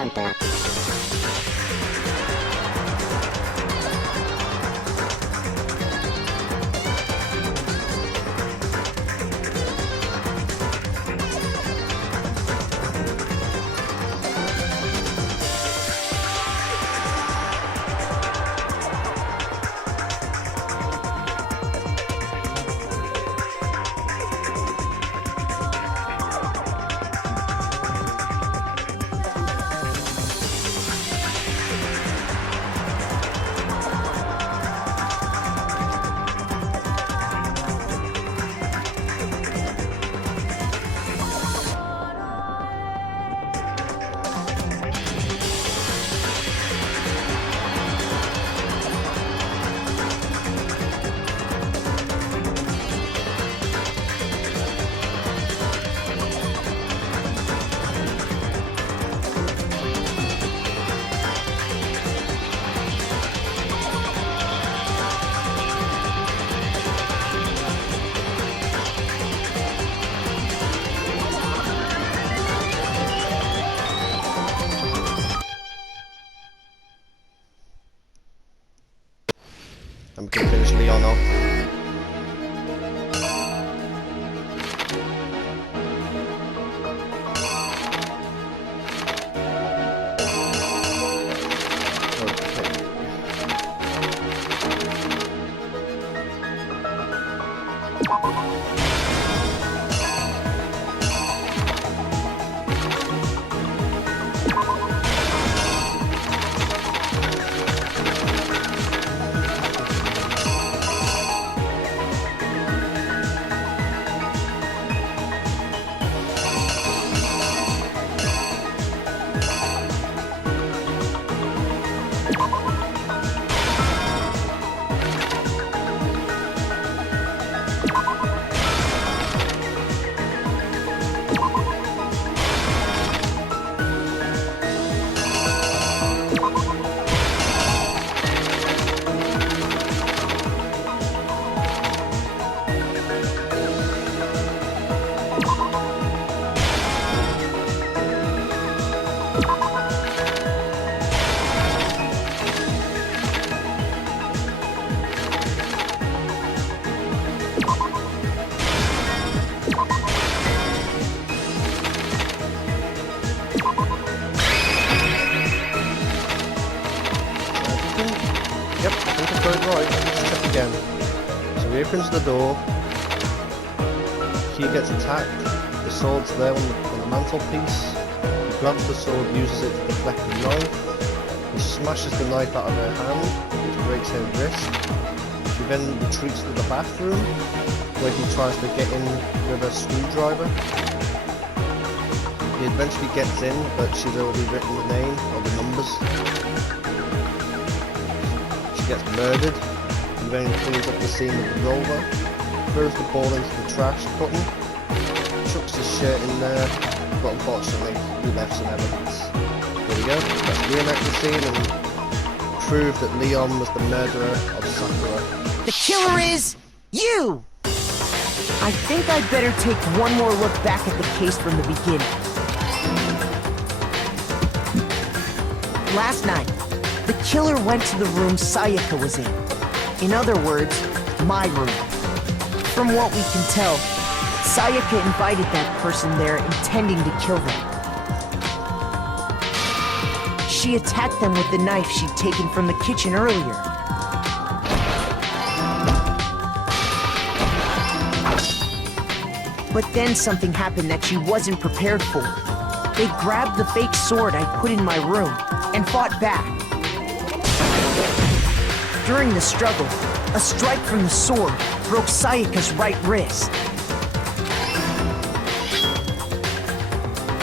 Danganronpa. And we can finish Leon off. Yep, I think I've got it right. Let's check again. So he opens the door. He gets attacked. The sword's there on the mantelpiece. He grabs the sword, uses it to deflect the knife. He smashes the knife out of her hand, which breaks her wrist. She then retreats to the bathroom, where he tries to get in with a screwdriver. He eventually gets in, but she's already written the name or the numbers. Gets murdered. He then cleans up the scene with the roller, throws the ball into the trash, cutting, chucks his shirt in there, but unfortunately he left some evidence. There we go, let's reenact the scene and prove that Leon was the murderer of Sakura. The killer is you! I think I'd better take one more look back at the case from the beginning. Last night, the killer went to the room Sayaka was in. In other words, my room. From what we can tell, Sayaka invited that person there intending to kill them. She attacked them with the knife she'd taken from the kitchen earlier. But then something happened that she wasn't prepared for. They grabbed the fake sword I put in my room and fought back. During the struggle, a strike from the sword broke Sayaka's right wrist.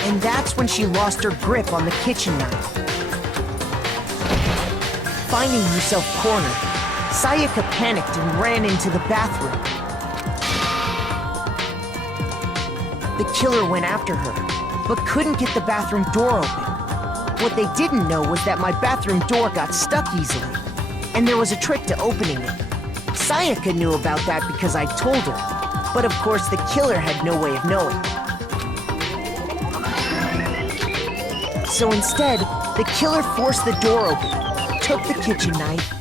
And that's when she lost her grip on the kitchen knife. Finding herself cornered, Sayaka panicked and ran into the bathroom. The killer went after her, but couldn't get the bathroom door open. What they didn't know was that my bathroom door got stuck easily, and there was a trick to opening it. Sayaka knew about that because I told her, but of course the killer had no way of knowing. So instead, the killer forced the door open, took the kitchen knife,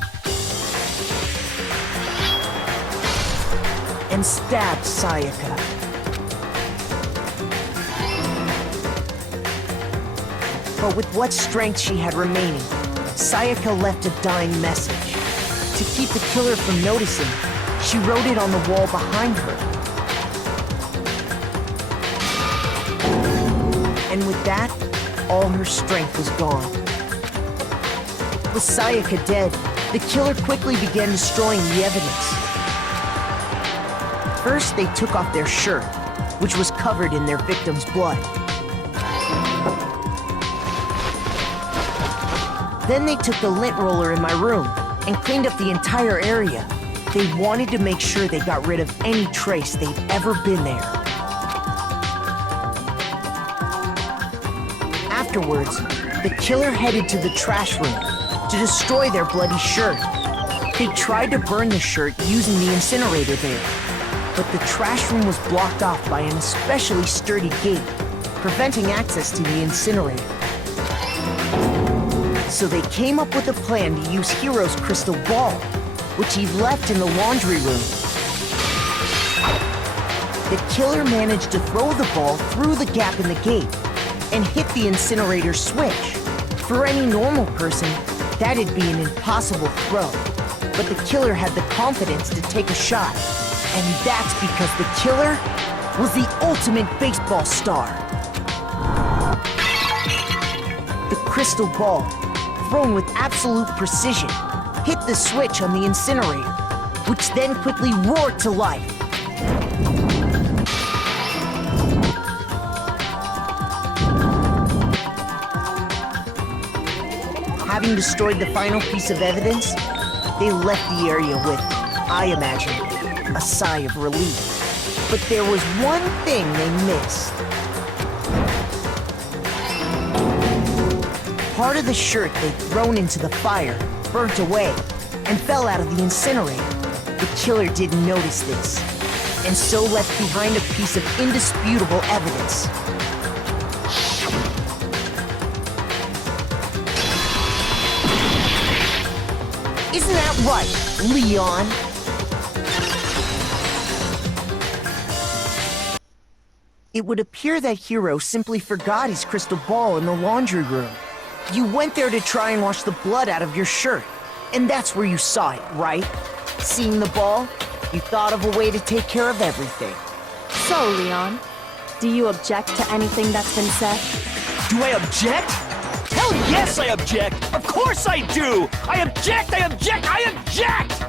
and stabbed Sayaka. But with what strength she had remaining, Sayaka left a dying message. To keep the killer from noticing, she wrote it on the wall behind her. And with that, all her strength was gone. With Sayaka dead, the killer quickly began destroying the evidence. First, they took off their shirt, which was covered in their victim's blood. Then they took the lint roller in my room and cleaned up the entire area. They wanted to make sure they got rid of any trace they'd ever been there. Afterwards, the killer headed to the trash room to destroy their bloody shirt. They tried to burn the shirt using the incinerator there, but the trash room was blocked off by an especially sturdy gate, preventing access to the incinerator. So they came up with a plan to use Hiro's crystal ball, which he left in the laundry room. The killer managed to throw the ball through the gap in the gate and hit the incinerator switch. For any normal person, that'd be an impossible throw, but the killer had the confidence to take a shot. And that's because the killer was the ultimate baseball star. The crystal ball, thrown with absolute precision, hit the switch on the incinerator, which then quickly roared to life. Having destroyed the final piece of evidence, they left the area with, I imagine, a sigh of relief. But there was one thing they missed. Part of the shirt they'd thrown into the fire burnt away and fell out of the incinerator. The killer didn't notice this, and so left behind a piece of indisputable evidence. Isn't that right, Leon? It would appear that Hiro simply forgot his crystal ball in the laundry room. You went there to try and wash the blood out of your shirt, and that's where you saw it, right? Seeing the ball, you thought of a way to take care of everything. So, Leon, do you object to anything that's been said? Do I object? Hell yes, I object! Of course I do! I object! I object! I object!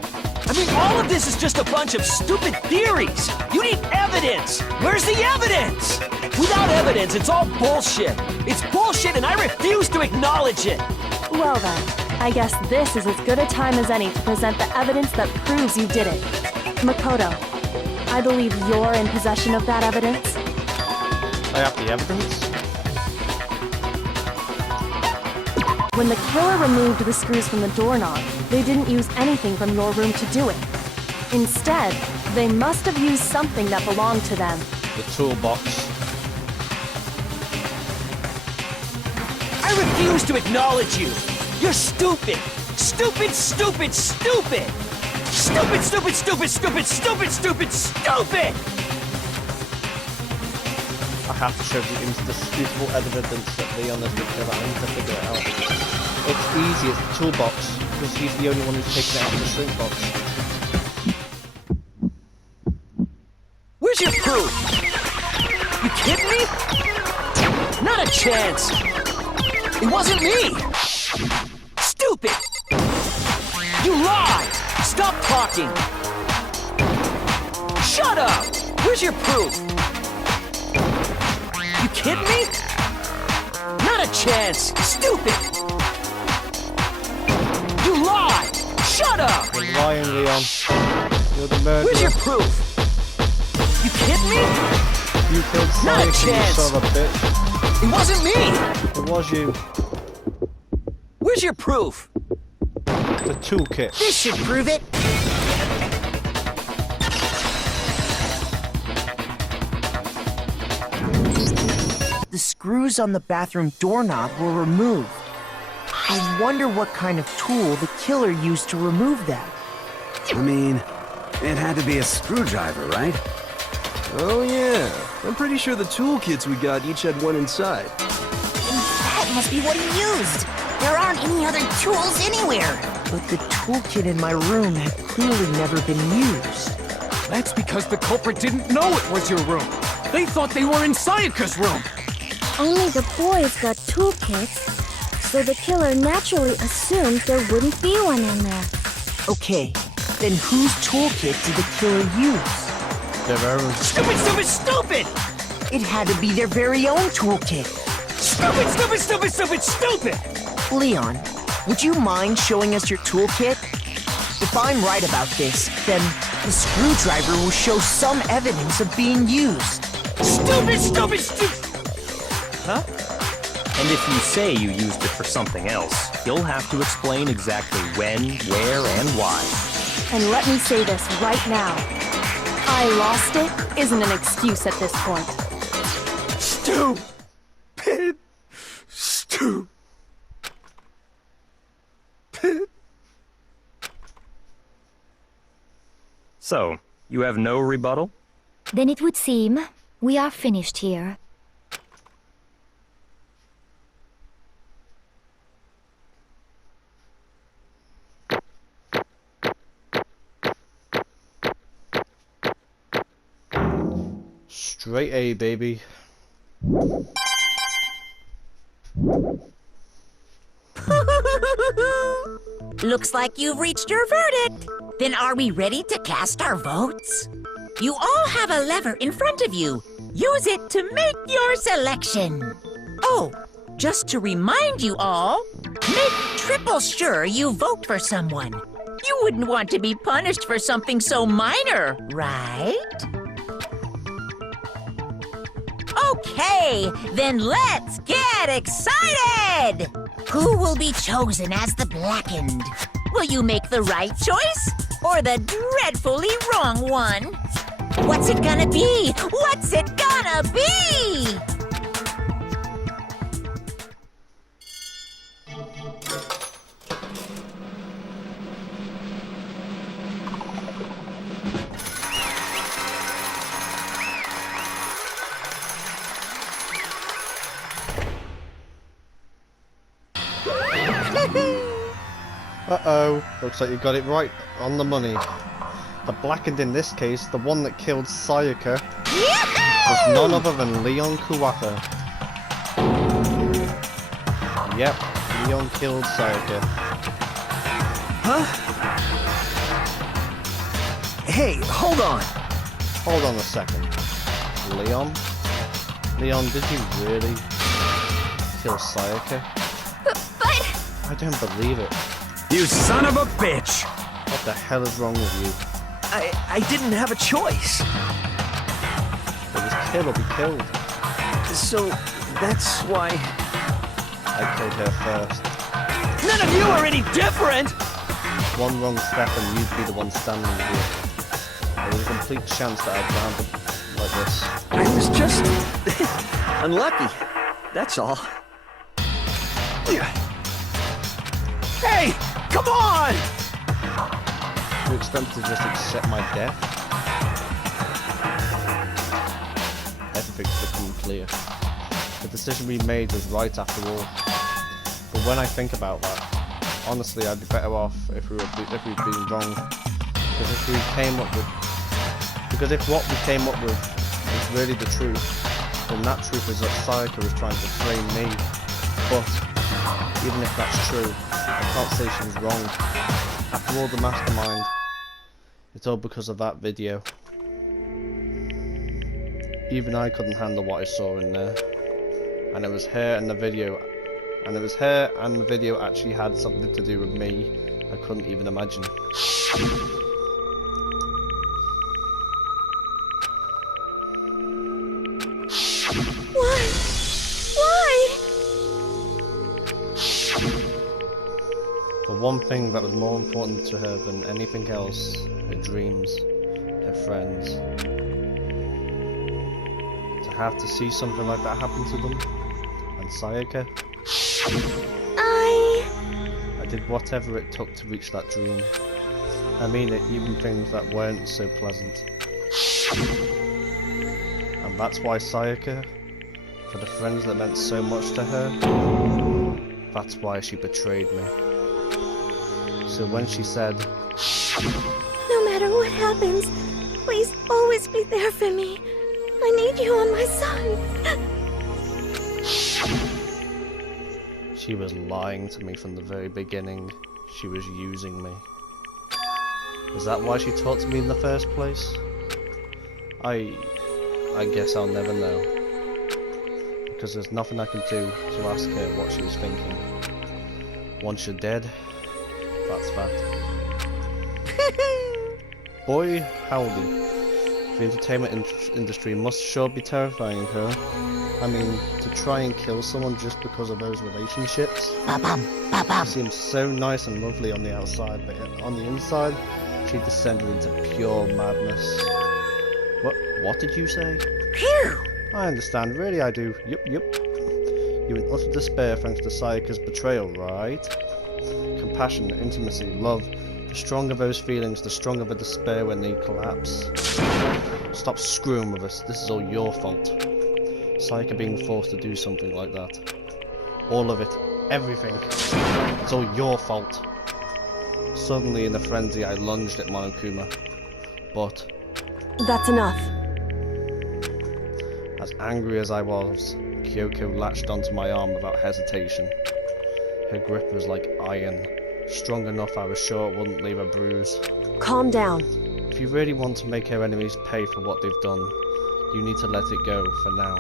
I mean, all of this is just a bunch of stupid theories! You need evidence! Where's the evidence? Without evidence, it's all bullshit! It's bullshit and I refuse to acknowledge it! Well then, I guess this is as good a time as any to present the evidence that proves you did it. Makoto, I believe you're in possession of that evidence? I have the evidence. When the killer removed the screws from the doorknob, they didn't use anything from your room to do it. Instead, they must have used something that belonged to them. The toolbox. I refuse to acknowledge you! You're stupid! Stupid, stupid, stupid! Stupid, stupid, stupid, stupid, stupid, stupid, stupid! I have to show the indisputable evidence that Leon has been killer. I need to figure it out. It's easy, it's the toolbox, because he's the only one who's taken it out of the shrink box. Where's your proof? You kidding me? Not a chance! It wasn't me! Stupid! You lied! Stop talking! Shut up! Where's your proof? You kidding me? Not a chance! Stupid! You lied! Shut up! You're lying, Leon. You're the murderer. Where's your proof? You kidding me? You killed Not a Sayaka, you chance. son of a bitch. It wasn't me! It was you. Where's your proof? The toolkit. This should prove it. the screws on the bathroom doorknob were removed. I wonder what kind of tool the killer used to remove that. I mean, it had to be a screwdriver, right? Oh yeah, I'm pretty sure the toolkits we got each had one inside. That must be what he used. There aren't any other tools anywhere. But the toolkit in my room had clearly never been used. That's because the culprit didn't know it was your room. They thought they were in Sayaka's room. Only the boys got toolkits, so the killer naturally assumed there wouldn't be one in there. Okay, then whose toolkit did the killer use? Their own. Stupid, stupid, stupid! It had to be their very own toolkit. Stupid, stupid, stupid, stupid, stupid! Leon, would you mind showing us your toolkit? If I'm right about this, then the screwdriver will show some evidence of being used. Stupid, stupid, stupid! Huh? And if you say you used it for something else, you'll have to explain exactly when, where, and why. And let me say this right now. I lost it isn't an excuse at this point. Stupid! Stupid! So, you have no rebuttal? Then it would seem we are finished here. Straight A, baby. Looks like you've reached your verdict. Then are we ready to cast our votes? You all have a lever in front of you. Use it to make your selection. Oh, just to remind you all, make triple sure you vote for someone. You wouldn't want to be punished for something so minor, right? Okay, then let's get excited! Who will be chosen as the Blackened? Will you make the right choice or the dreadfully wrong one? What's it gonna be? What's it gonna be? Uh-oh, looks like you got it right on the money. The Blackened in this case, the one that killed Sayaka, was none other than Leon Kuwata. Yep, Leon killed Sayaka. Huh? Hey, hold on. Hold on a second. Leon? Leon, did you really kill Sayaka? But... I don't believe it. You son of a bitch! What the hell is wrong with you? I didn't have a choice. It was kill or be killed. So, that's why... I killed her first. None of you are any different! One wrong step and you'd be the one standing here. There was a complete chance that I'd drowned her like this. I was just... unlucky. That's all. Hey! Come on! You expect to just accept my death? Everything's become clear. The decision we made was right after all. But when I think about that, honestly, I'd be better off if we'd been wrong. Because if what we came up with is really the truth, then that truth is that Sayaka was trying to frame me. But even if that's true, I can't say she was wrong. After all, the mastermind. It's all because of that video. Even I couldn't handle what I saw in there. And it was her and the video. And it was her and the video actually had something to do with me. I couldn't even imagine. Why? Why? The one thing that was more important to her than anything else, her dreams, her friends. To have to see something like that happen to them? And Sayaka? I did whatever it took to reach that dream. I mean it, even things that weren't so pleasant. And that's why Sayaka, for the friends that meant so much to her, that's why she betrayed me. So when she said, No matter what happens, please always be there for me. I need you on my side. she was lying to me from the very beginning. She was using me. Is that why she talked to me in the first place? I guess I'll never know. Because there's nothing I can do to ask her what she was thinking. Once you're dead, that's that. Boy, howdy. The entertainment industry must sure be terrifying, huh? I mean, to try and kill someone just because of those relationships? She seems so nice and lovely on the outside, but on the inside, she descended into pure madness. What did you say? Phew! I understand, really I do. Yup. You're in utter despair thanks to Sayaka's betrayal, right? Compassion, intimacy, love. The stronger those feelings, the stronger the despair when they collapse. Stop screwing with us, this is all your fault. Sayaka being forced to do something like that. All of it, everything. It's all your fault. Suddenly in a frenzy I lunged at Monokuma. But... That's enough. as angry as I was, Kyoko latched onto my arm without hesitation. Her grip was like iron, strong enough I was sure it wouldn't leave a bruise. Calm down. If you really want to make her enemies pay for what they've done, you need to let it go for now.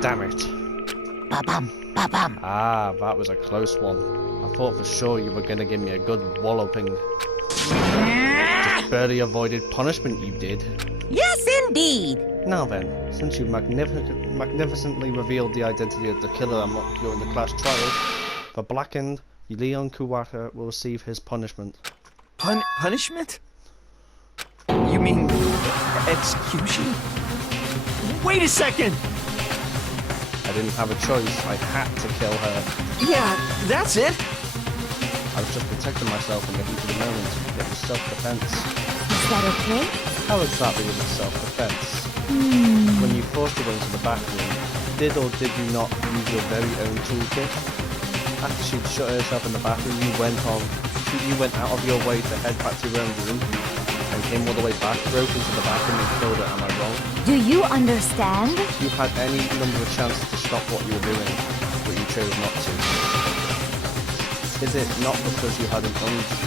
Damn it. Ba-bum. Ah, that was a close one. I thought for sure you were gonna give me a good walloping. Just barely avoided punishment, you did. Yes, indeed. Now then, since you magnificently revealed the identity of the killer during the class trial, for blackened, Leon Kuwata will receive his punishment. Punishment? You mean execution? Wait a second! I didn't have a choice, I had to kill her. Yeah, that's it. I was just protecting myself in the heat of the moment. It was self-defense. Is that okay? How exactly was it self-defense? When you forced her into the bathroom, did or did you not use your very own toolkit? After she'd shut herself in the bathroom, you went out of your way to head back to your own room and came all the way back, broke into the bathroom and killed her, am I wrong? Do you understand? You had any number of chances to stop what you were doing, but you chose not to. Is it not because you had an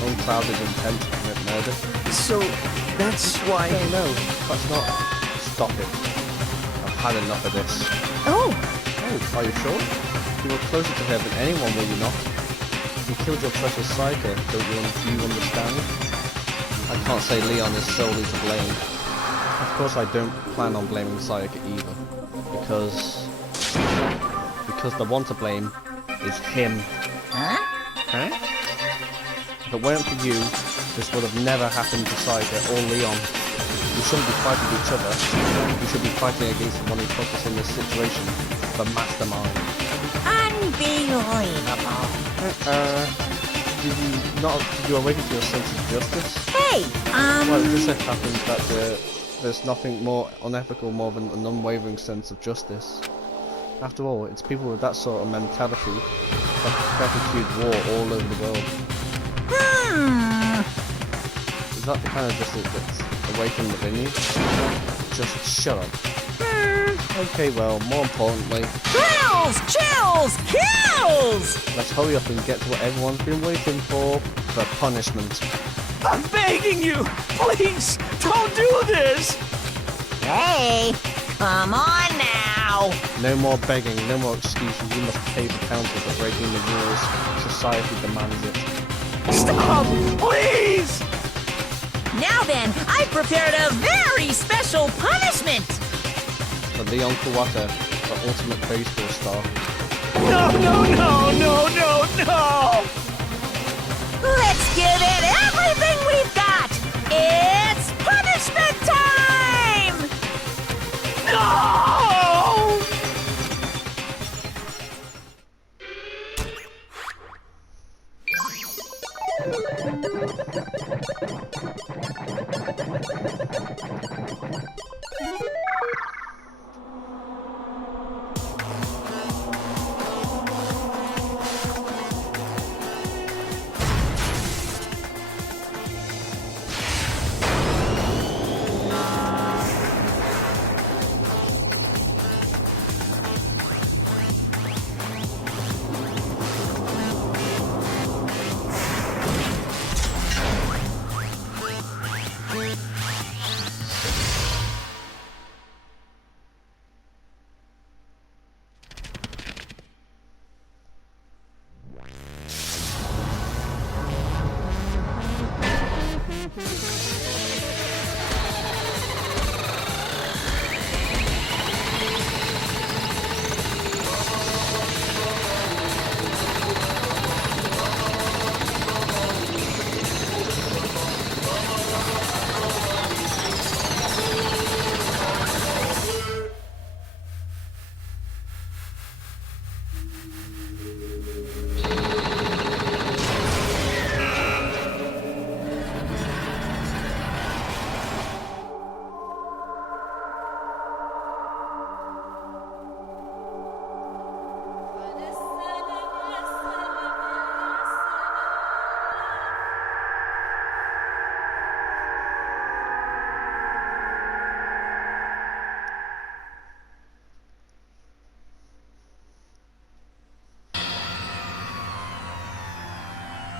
unclouded intent to commit murder? So, that's why... No, that's not... Stop it. I've had enough of this. Oh, Oh, are you sure? You were closer to her than anyone, were you not? You killed your precious Sayaka, do you understand? I can't say Leon is solely to blame. Of course I don't plan on blaming Sayaka either. Because the one to blame is him. Huh? Huh? If it weren't for you, this would have never happened to Sayaka or Leon. We shouldn't be fighting each other. We should be fighting against the one who put us in this situation. The mastermind. Unbelievable. Did you awaken to your sense of justice? Hey, Well, it just so happens that there's nothing more unethical more than an unwavering sense of justice. After all, it's people with that sort of mentality that perpetuate war all over the world. Is that the kind of justice that's awakened within you? Just shut up. Okay, well, more importantly, Chills, kills! let's hurry up and get to what everyone's been waiting for, the punishment. I'm begging you! Please, don't do this! Hey, come on now! No more begging, no more excuses, you must pay the penalty for breaking the rules. Society demands it. Stop! Please! Now then, I've prepared a very special punishment! For Leon Kuwata, the ultimate baseball star. No! Let's give it everything we've got! It's punishment time!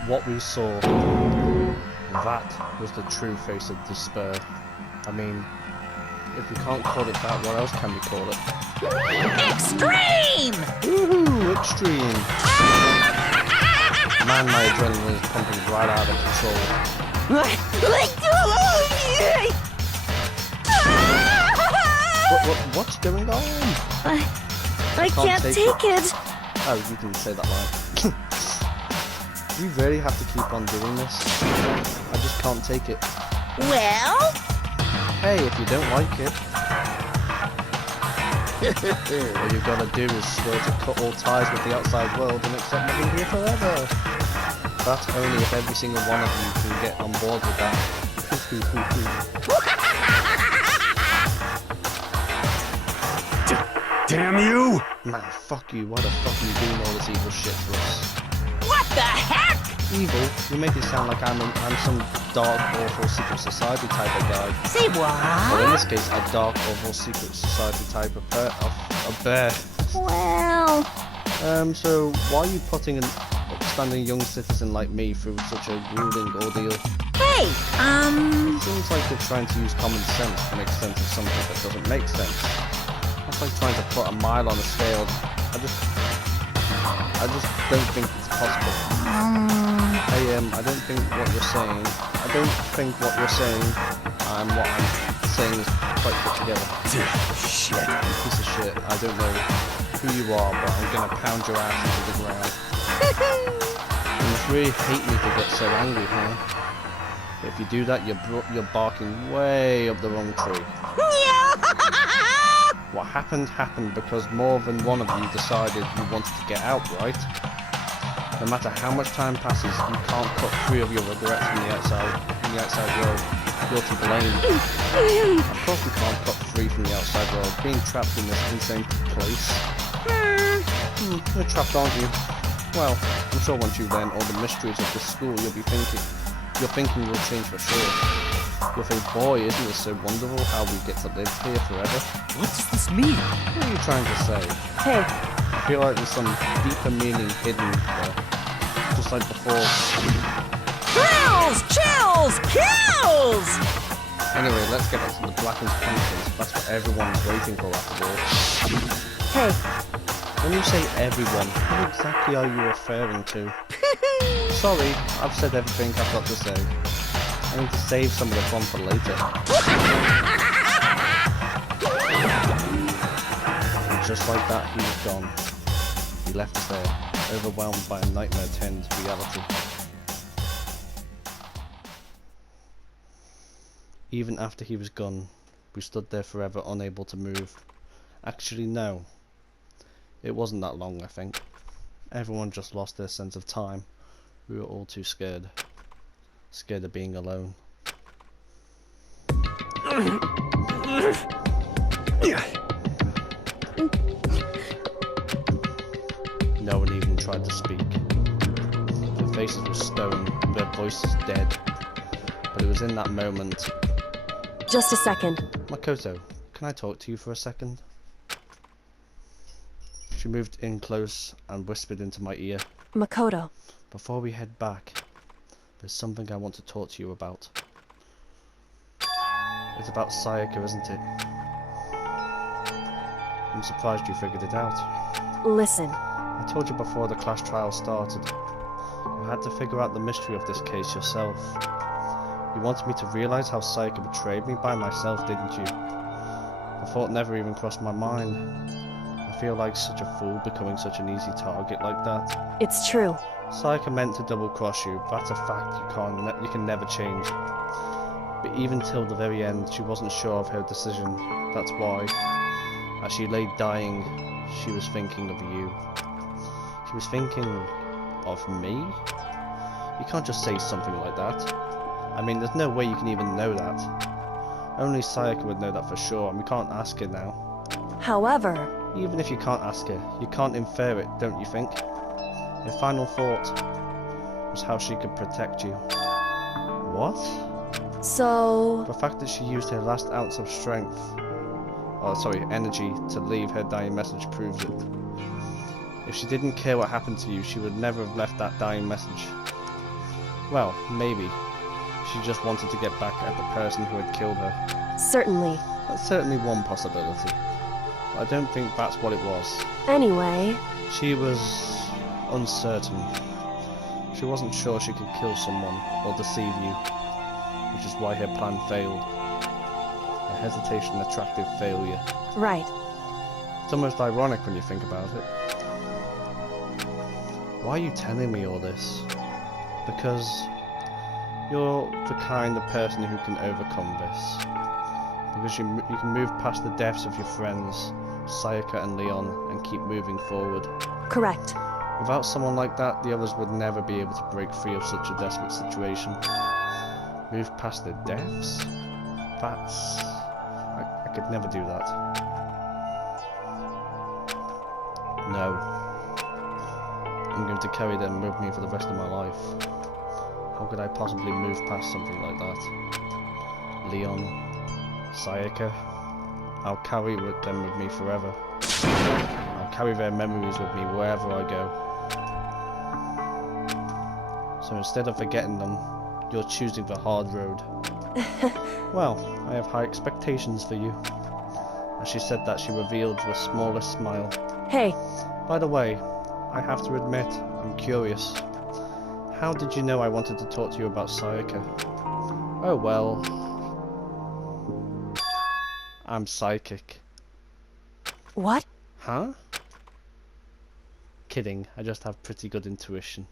what we saw, that was the true face of despair. I mean, if we can't call it that, what else can we call it? Extreme! Woohoo! Extreme! Man, my adrenaline is pumping right out of control. What's going on? I can't take it. Oh, you didn't say that line. We really have to keep on doing this. I just can't take it. Well? Hey, if you don't like it, all you gotta do is swear to cut all ties with the outside world and accept living here forever. That's only if every single one of you can get on board with that. Damn you! Man, fuck you. Why the fuck are you doing all this evil shit to us? What the heck? Evil? You make it sound like I'm some dark, awful secret society type of guy. Say Or what? in this case, a dark, awful secret society type of bear. Well, So why are you putting an upstanding young citizen like me through such a grueling ordeal? Hey, It seems like you're trying to use common sense to make sense of something that doesn't make sense. That's like trying to put a mile on a scale. I just don't think it's possible. Hey, I don't think what you're saying. I don't think what you're saying and what I'm saying is quite put together. Shit. You piece of shit. I don't know who you are, but I'm gonna pound your ass into the ground. You must really hate me to get so angry, huh? If you do that, you're barking way up the wrong tree. What happened because more than one of you decided you wanted to get out, right? No matter how much time passes, you can't cut free of your regrets from the outside world. You're to blame. Of course we can't cut free from the outside world, being trapped in this insane place. You're trapped, aren't you? Well, I'm sure once you learn all the mysteries of this school, your thinking will change for sure. You'll think, boy, isn't this so wonderful how we get to live here forever? What does this mean? What are you trying to say? Hey, I feel like there's some deeper meaning hidden there. Just like before. thrills, chills, kills! Anyway, let's get back to the blackened pumpkins. That's what everyone's waiting for after all. hey, When you say everyone, who exactly are you referring to? Sorry, I've said everything I've got to say. I need to save some of the fun for later. And just like that, he was gone. He left us there, overwhelmed by a nightmare turned to reality. Even after he was gone, we stood there forever, unable to move. Actually, no. It wasn't that long, I think. Everyone just lost their sense of time. We were all too scared. Scared of being alone. No one even tried to speak. Their faces were stone, their voices dead. But it was in that moment. just a second. Makoto, can I talk to you for a second? She moved in close and whispered into my ear. Makoto. Before we head back, there's something I want to talk to you about. It's about Sayaka, isn't it? I'm surprised you figured it out. Listen. I told you before the class trial started. You had to figure out the mystery of this case yourself. You wanted me to realize how Sayaka betrayed me by myself, didn't you? The thought never even crossed my mind. I feel like such a fool becoming such an easy target like that. It's true. Sayaka meant to double-cross you. That's a fact you can never change. But even till the very end, she wasn't sure of her decision. That's why, as she lay dying, she was thinking of you. She was thinking of me? You can't just say something like that. I mean, there's no way you can even know that. Only Sayaka would know that for sure, and we can't ask her now. However, Even if you can't ask her, you can't infer it, don't you think? Her final thought was how she could protect you. What? so... The fact that she used her last ounce of strength, energy, to leave her dying message proves it. If she didn't care what happened to you, she would never have left that dying message. Well, maybe. She just wanted to get back at the person who had killed her. Certainly. That's certainly one possibility. I don't think that's what it was. Anyway... She was uncertain. She wasn't sure she could kill someone or deceive you, which is why her plan failed. Her hesitation attracted failure. Right. It's almost ironic when you think about it. Why are you telling me all this? Because you're the kind of person who can overcome this. Because you can move past the deaths of your friends, Sayaka and Leon, and keep moving forward. Correct. Without someone like that, the others would never be able to break free of such a desperate situation. Move past their deaths? That's... I could never do that. No. I'm going to carry them with me for the rest of my life. How could I possibly move past something like that? Leon, Sayaka, I'll carry them with me forever. I'll carry their memories with me wherever I go. So instead of forgetting them, you're choosing the hard road. Well, I have high expectations for you. As she said that, she revealed the smallest smile. Hey. By the way, I have to admit, I'm curious. How did you know I wanted to talk to you about Sayaka? Oh well... I'm psychic. What? Huh? Kidding, I just have pretty good intuition.